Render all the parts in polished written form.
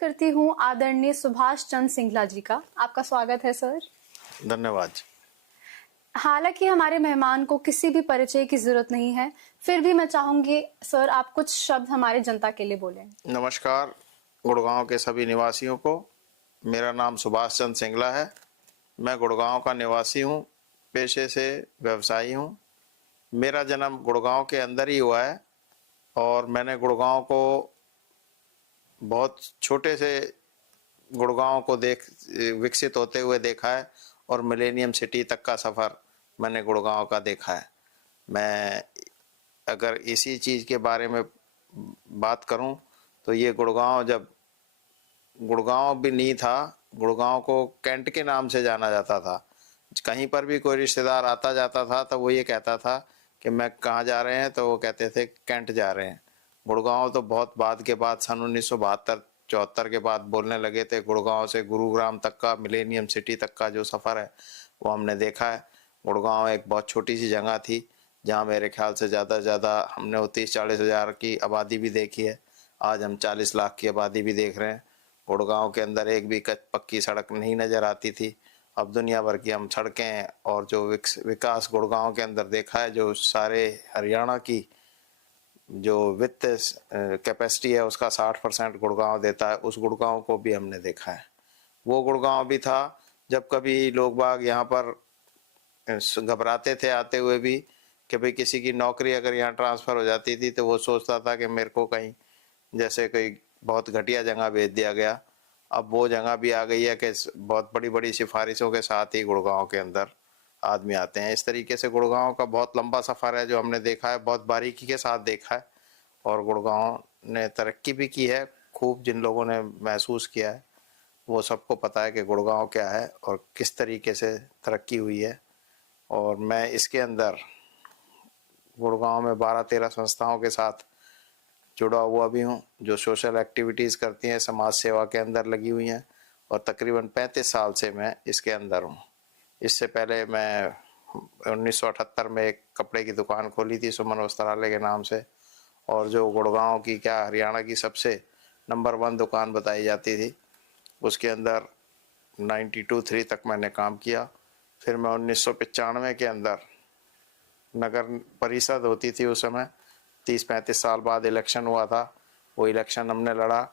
करती हूँ आदरणीय सुभाष चंद्र सिंगला जी का। आपका स्वागत है सर। धन्यवाद। हालांकि हमारे मेहमान को किसी भी परिचय की जरूरत नहीं है, फिर भी मैं चाहूंगी सर आप कुछ शब्द हमारे जनता के लिए बोलें। नमस्कार गुड़गांव के सभी निवासियों को। मेरा नाम सुभाष चंद्र सिंगला है। मैं गुड़गांव का निवासी हूँ, पेशे से व्यवसायी हूँ। मेरा जन्म गुड़गांव के अंदर ही हुआ है और मैंने गुड़गांव को बहुत छोटे से गुड़गांव को विकसित होते हुए देखा है और मिलेनियम सिटी तक का सफ़र मैंने गुड़गांव का देखा है। मैं अगर इसी चीज़ के बारे में बात करूं तो ये गुड़गांव जब गुड़गांव भी नहीं था, गुड़गांव को कैंट के नाम से जाना जाता था। कहीं पर भी कोई रिश्तेदार आता जाता था तो वो ये कहता था कि मैं कहाँ जा रहे हैं, तो वो कहते थे कैंट जा रहे हैं। गुड़गांव तो बहुत बाद के बाद सन 1972-74 के बाद बोलने लगे थे। गुड़गांव से गुरुग्राम तक का, मिलेनियम सिटी तक का जो सफ़र है वो हमने देखा है। गुड़गांव एक बहुत छोटी सी जगह थी जहाँ मेरे ख्याल से ज़्यादा से ज़्यादा हमने 30-40 हज़ार की आबादी भी देखी है। आज हम 40 लाख की आबादी भी देख रहे हैं। गुड़गांव के अंदर एक भी पक्की सड़क नहीं नज़र आती थी। अब दुनिया भर की हम सड़कें और जो विकास गुड़गांव के अंदर देखा है, जो सारे हरियाणा की जो वित्त कैपेसिटी है उसका 60% गुड़गांव देता है, उस गुड़गांव को भी हमने देखा है। वो गुड़गांव भी था जब कभी लोग बाग यहाँ पर घबराते थे आते हुए भी कि भाई किसी की नौकरी अगर यहाँ ट्रांसफ़र हो जाती थी तो वो सोचता था कि मेरे को कहीं जैसे कोई बहुत घटिया जगह भेज दिया गया। अब वो जगह भी आ गई है कि बहुत बड़ी बड़ी सिफारिशों के साथ ही गुड़गांव के अंदर आदमी आते हैं। इस तरीके से गुड़गांव का बहुत लंबा सफ़र है जो हमने देखा है, बहुत बारीकी के साथ देखा है और गुड़गांव ने तरक्की भी की है खूब। जिन लोगों ने महसूस किया है वो सबको पता है कि गुड़गांव क्या है और किस तरीके से तरक्की हुई है। और मैं इसके अंदर गुड़गांव में 12-13 संस्थाओं के साथ जुड़ा हुआ भी हूँ जो सोशल एक्टिविटीज़ करती हैं, समाज सेवा के अंदर लगी हुई हैं और तकरीबन 35 साल से मैं इसके अंदर हूँ। इससे पहले मैं 1978 में एक कपड़े की दुकान खोली थी सुमन वस्त्रालय के नाम से, और जो गुड़गांव की क्या हरियाणा की सबसे नंबर 1 दुकान बताई जाती थी, उसके अंदर 92-3 तक मैंने काम किया। फिर मैं 1995 के अंदर नगर परिषद होती थी उस समय, 30-35 साल बाद इलेक्शन हुआ था, वो इलेक्शन हमने लड़ा।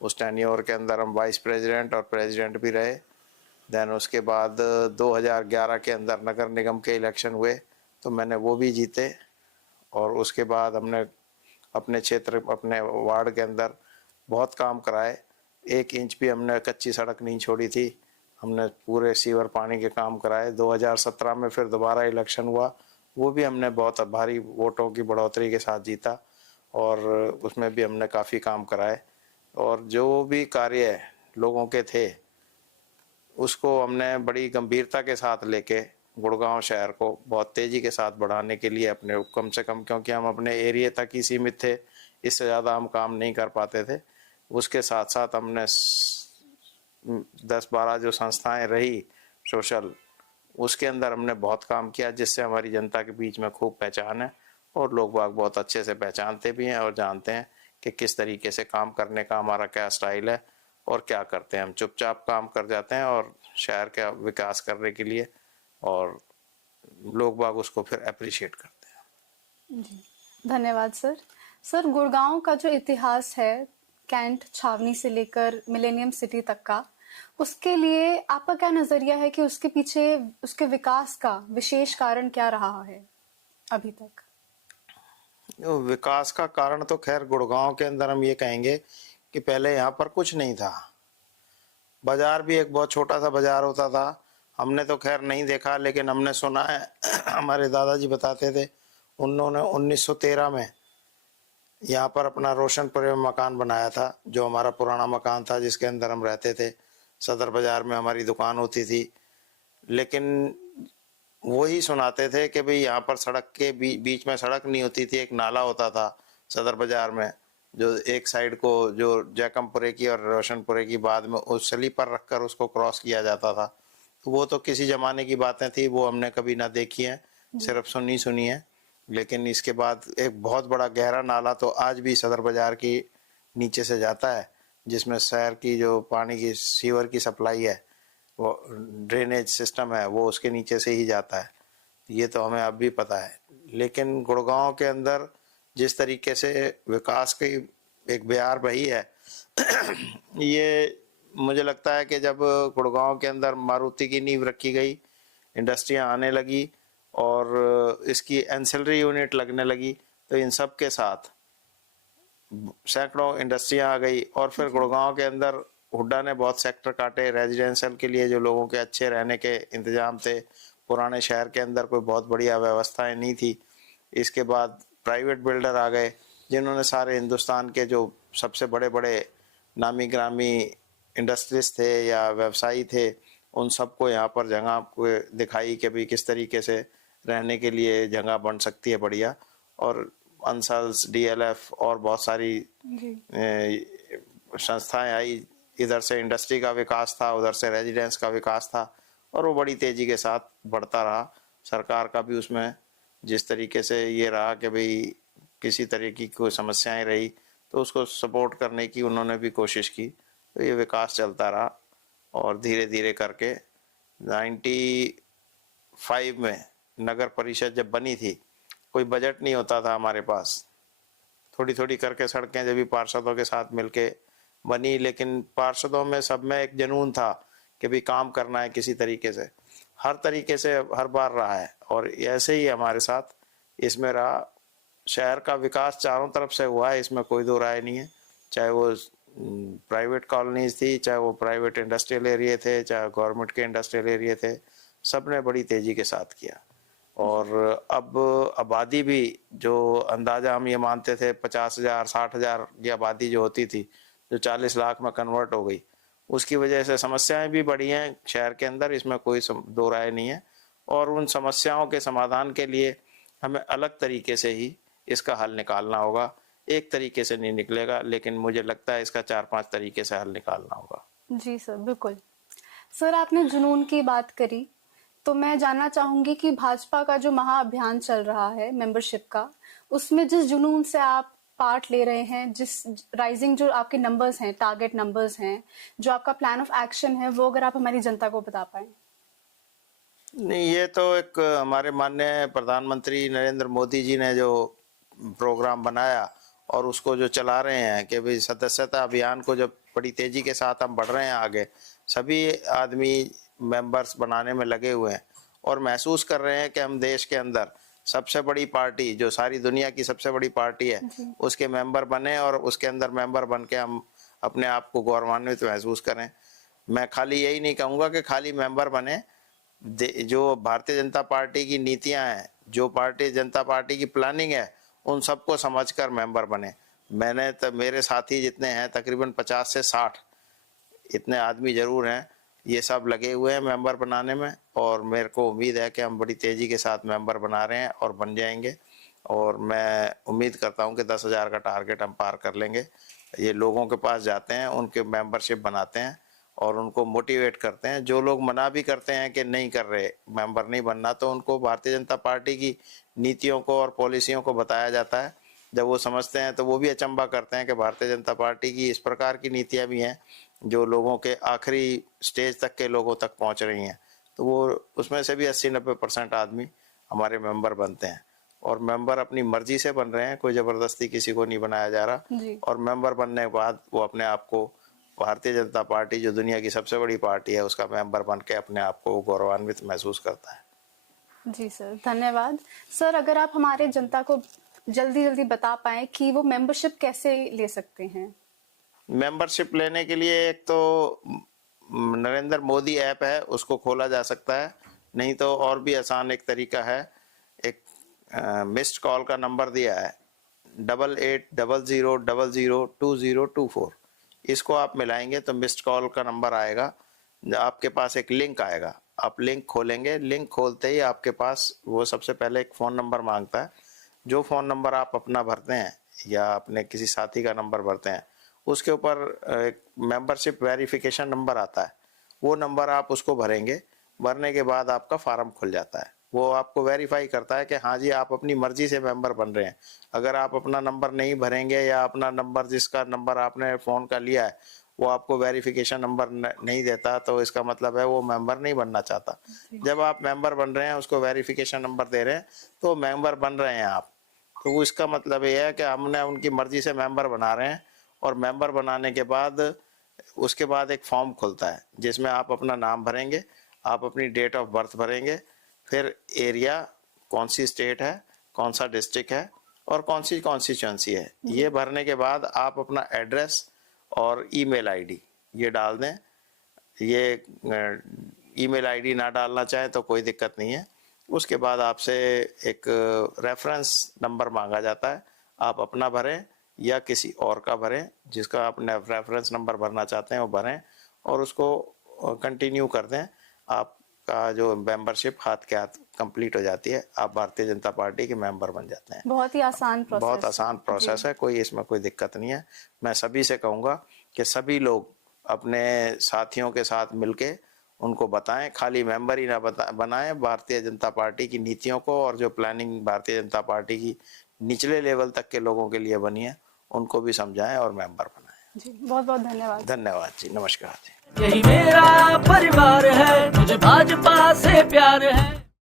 उस टेन्योर के अंदर हम वाइस प्रेसिडेंट और प्रेसिडेंट भी रहे। देन उसके बाद 2011 के अंदर नगर निगम के इलेक्शन हुए तो मैंने वो भी जीते। और उसके बाद हमने अपने क्षेत्र, अपने वार्ड के अंदर बहुत काम कराए। 1 इंच भी हमने कच्ची सड़क नहीं छोड़ी थी। हमने पूरे सीवर पानी के काम कराए। 2017 में फिर दोबारा इलेक्शन हुआ, वो भी हमने बहुत भारी वोटों की बढ़ोतरी के साथ जीता और उसमें भी हमने काफ़ी काम कराए। और जो भी कार्य लोगों के थे उसको हमने बड़ी गंभीरता के साथ लेके गुड़गांव शहर को बहुत तेज़ी के साथ बढ़ाने के लिए अपने कम से कम, क्योंकि हम अपने एरिया तक ही सीमित थे, इससे ज़्यादा हम काम नहीं कर पाते थे। उसके साथ साथ हमने 10-12 जो संस्थाएं रही सोशल, उसके अंदर हमने बहुत काम किया जिससे हमारी जनता के बीच में खूब पहचान है और लोग बाग बहुत अच्छे से पहचानते भी हैं और जानते हैं कि किस तरीके से काम करने का हमारा क्या स्टाइल है और क्या करते हैं। हम चुपचाप काम कर जाते हैं और शहर का विकास करने के लिए, और लोग बाग उसको फिर अप्रिशिएट करते हैं। जी धन्यवाद सर। सर गुड़गांव का जो इतिहास है कैंट छावनी से लेकर मिलेनियम सिटी तक का, उसके लिए आपका क्या नजरिया है कि उसके पीछे उसके विकास का विशेष कारण क्या रहा है अभी तक? विकास का कारण तो खैर गुड़गांव के अंदर हम ये कहेंगे कि पहले यहाँ पर कुछ नहीं था। बाजार भी एक बहुत छोटा सा बाजार होता था। हमने तो खैर नहीं देखा लेकिन हमने सुना है हमारे दादाजी बताते थे, उन्होंने 1913 में यहाँ पर अपना रोशनपुर में मकान बनाया था, जो हमारा पुराना मकान था जिसके अंदर हम रहते थे। सदर बाज़ार में हमारी दुकान होती थी। लेकिन वही सुनाते थे कि भाई यहाँ पर सड़क के बीच में सड़क नहीं होती थी, एक नाला होता था सदर बाज़ार में, जो एक साइड को जो जैकमपुरे की और रोशनपुरे की बाद में उस सली पर रख कर उसको क्रॉस किया जाता था। तो वो तो किसी ज़माने की बातें थी, वो हमने कभी ना देखी हैं, सिर्फ सुनी है। लेकिन इसके बाद एक बहुत बड़ा गहरा नाला तो आज भी सदर बाज़ार की नीचे से जाता है, जिसमें शहर की जो पानी की सीवर की सप्लाई है, वो ड्रेनेज सिस्टम है, वो उसके नीचे से ही जाता है। ये तो हमें अब भी पता है। लेकिन गुड़गांव के अंदर जिस तरीके से विकास की एक बयार बही है ये मुझे लगता है कि जब गुड़गांव के अंदर मारुति की नींव रखी गई, इंडस्ट्रियां आने लगी और इसकी एंसिलरी यूनिट लगने लगी, तो इन सब के साथ सैकड़ों इंडस्ट्रियां आ गई। और फिर गुड़गांव के अंदर हुड्डा ने बहुत सेक्टर काटे रेजिडेंशियल के लिए, जो लोगों के अच्छे रहने के इंतजाम थे। पुराने शहर के अंदर कोई बहुत बढ़िया व्यवस्थाएं नहीं थी। इसके बाद प्राइवेट बिल्डर आ गए, जिन्होंने सारे हिंदुस्तान के जो सबसे बड़े बड़े नामी ग्रामी इंडस्ट्रीज थे या व्यवसायी थे, उन सबको यहाँ पर जगह को दिखाई कि भाई किस तरीके से रहने के लिए जगह बन सकती है बढ़िया। और अंसल्स, डीएलएफ और बहुत सारी संस्थाएं आई। इधर से इंडस्ट्री का विकास था, उधर से रेजिडेंस का विकास था, और वो बड़ी तेजी के साथ बढ़ता रहा। सरकार का भी उसमें जिस तरीके से ये रहा कि भाई किसी तरह की कोई समस्याएं रही तो उसको सपोर्ट करने की उन्होंने भी कोशिश की, तो ये विकास चलता रहा। और धीरे धीरे करके 95 में नगर परिषद जब बनी थी, कोई बजट नहीं होता था हमारे पास। थोड़ी थोड़ी करके सड़कें जब भी पार्षदों के साथ मिलके बनी, लेकिन पार्षदों में सब में एक जुनून था कि भी काम करना है किसी तरीके से, हर तरीके से हर बार रहा है। और ऐसे ही हमारे साथ इसमें रहा। शहर का विकास चारों तरफ से हुआ है, इसमें कोई दो राय नहीं है। चाहे वो प्राइवेट कॉलोनीज थी, चाहे वो प्राइवेट इंडस्ट्रियल एरिया थे, चाहे गवर्नमेंट के इंडस्ट्रियल एरिया थे, सब ने बड़ी तेजी के साथ किया। और अब आबादी भी जो अंदाजा हम ये मानते थे 50,000 60,000 की आबादी जो होती थी, जो 40 लाख में कन्वर्ट हो गई, उसकी वजह से समस्याएं भी बढ़ी हैं शहर के अंदर, इसमें कोई दो राय नहीं है। और उन समस्याओं के समाधान के लिए हमें अलग तरीके से ही इसका हल निकालना होगा। एक तरीके से नहीं निकलेगा, लेकिन मुझे लगता है इसका 4-5 तरीके से हल निकालना होगा। जी सर, बिल्कुल। सर, आपने जुनून की बात करी, तो मैं जानना चाहूंगी कि भाजपा का जो महाअभियान चल रहा है मेंबरशिप का, उसमें जिस जुनून से आप पार्ट ले रहे हैं, जिस राइजिंग जो आपके नंबर्स हैं, टारगेट नंबर्स हैं, जो आपका प्लान ऑफ एक्शन है, वो अगर आप हमारी जनता को बता पाए। नहीं, ये तो एक हमारे माननीय प्रधानमंत्री नरेंद्र मोदी जी ने जो प्रोग्राम बनाया और उसको जो चला रहे हैं कि भाई सदस्यता अभियान को जब बड़ी तेजी के साथ हम बढ़ रहे हैं आगे, सभी आदमी मेंबर्स बनाने में लगे हुए हैं और महसूस कर रहे हैं कि हम देश के अंदर सबसे बड़ी पार्टी, जो सारी दुनिया की सबसे बड़ी पार्टी है, उसके मेंबर बने और उसके अंदर मेंबर बन के हम अपने आप को गौरवान्वित महसूस करें। मैं खाली यही नहीं कहूँगा कि खाली मेंबर बने, जो भारतीय जनता पार्टी की नीतियां हैं, जो भारतीय जनता पार्टी की प्लानिंग है, उन सबको समझकर मेंबर बने। मैंने तो मेरे साथी जितने हैं तकरीबन 50 से 60 इतने आदमी जरूर हैं, ये सब लगे हुए हैं मेंबर बनाने में। और मेरे को उम्मीद है कि हम बड़ी तेजी के साथ मेंबर बना रहे हैं और बन जाएंगे। और मैं उम्मीद करता हूं कि 10,000 का टारगेट हम पार कर लेंगे। ये लोगों के पास जाते हैं, उनके मेंबरशिप बनाते हैं और उनको मोटिवेट करते हैं। जो लोग मना भी करते हैं कि नहीं कर रहे, मेंबर नहीं बनना, तो उनको भारतीय जनता पार्टी की नीतियों को और पॉलिसियों को बताया जाता है। जब वो समझते हैं तो वो भी अचंभा करते हैं कि भारतीय जनता पार्टी की इस प्रकार की नीतियां भी हैं जो लोगों के आखिरी स्टेज तक के लोगों तक पहुंच रही हैं। तो वो उसमें से भी 80-90% आदमी हमारे मेंबर बनते हैं। और मेंबर अपनी मर्जी से बन रहे हैं, कोई ज़बरदस्ती किसी को नहीं बनाया जा रहा। और मेंबर बनने के बाद वो अपने आप को भारतीय जनता पार्टी, जो दुनिया की सबसे बड़ी पार्टी है, उसका मेंबर बन के अपने आप को गौरवान्वित महसूस करता है। जी सर, धन्यवाद। सर, अगर आप हमारे जनता को जल्दी जल्दी बता पाएं कि वो मेंबरशिप कैसे ले सकते हैं। मेंबरशिप लेने के लिए एक तो नरेंद्र मोदी ऐप है, उसको खोला जा सकता है। नहीं तो और भी आसान एक तरीका है, एक मिस्ड कॉल का नंबर दिया है 8800002024। इसको आप मिलाएंगे तो मिस्ड कॉल का नंबर आएगा। आपके पास एक लिंक आएगा, आप लिंक खोलेंगे। लिंक खोलते ही आपके पास वो सबसे पहले एक फ़ोन नंबर मांगता है। जो फ़ोन नंबर आप अपना भरते हैं या अपने किसी साथी का नंबर भरते हैं, उसके ऊपर एक मेंबरशिप वेरिफिकेशन नंबर आता है। वो नंबर आप उसको भरेंगे, भरने के बाद आपका फार्म खुल जाता है। वो आपको वेरीफाई करता है कि हाँ जी आप अपनी मर्जी से मेंबर बन रहे हैं। अगर आप अपना नंबर नहीं भरेंगे या अपना नंबर, जिसका नंबर आपने फ़ोन का लिया है, वो आपको वेरिफिकेशन नंबर नहीं देता, तो इसका मतलब है वो मेंबर नहीं बनना चाहता। जब आप मेंबर बन रहे हैं, उसको वेरिफिकेशन नंबर दे रहे हैं, तो मेंबर बन रहे हैं आप। तो वो इसका मतलब ये है कि हमने उनकी मर्जी से मेंबर बना रहे हैं। और मेंबर बनाने के बाद उसके बाद एक फॉर्म खुलता है जिसमें आप अपना नाम भरेंगे, आप अपनी डेट ऑफ बर्थ भरेंगे, फिर एरिया, कौन सी स्टेट है, कौन सा डिस्ट्रिक्ट है और कौन सी कॉन्स्टिट्यूंसी है। ये भरने के बाद आप अपना एड्रेस और ईमेल आईडी ये डाल दें। ये ईमेल आईडी ना डालना चाहें तो कोई दिक्कत नहीं है। उसके बाद आपसे एक रेफरेंस नंबर मांगा जाता है, आप अपना भरें या किसी और का भरें, जिसका आप रेफरेंस नंबर भरना चाहते हैं वो भरें और उसको कंटिन्यू कर दें। आपका जो मेंबरशिप हाथ के हाथ कंप्लीट हो जाती है, आप भारतीय जनता पार्टी के मेंबर बन जाते हैं। बहुत ही आसान प्रोसेस, बहुत आसान प्रोसेस है, कोई इसमें कोई दिक्कत नहीं है। मैं सभी से कहूँगा कि सभी लोग अपने साथियों के साथ मिलके उनको बताएं, खाली मेंबर ही ना बनाएं। भारतीय जनता पार्टी की नीतियों को और जो प्लानिंग भारतीय जनता पार्टी की निचले लेवल तक के लोगों के लिए बनी है, उनको भी समझाएं और मेंबर बनाएं। जी बहुत बहुत धन्यवाद। धन्यवाद जी, नमस्कार जी। यही मेरा परिवार है, मुझे भाजपा से प्यार है।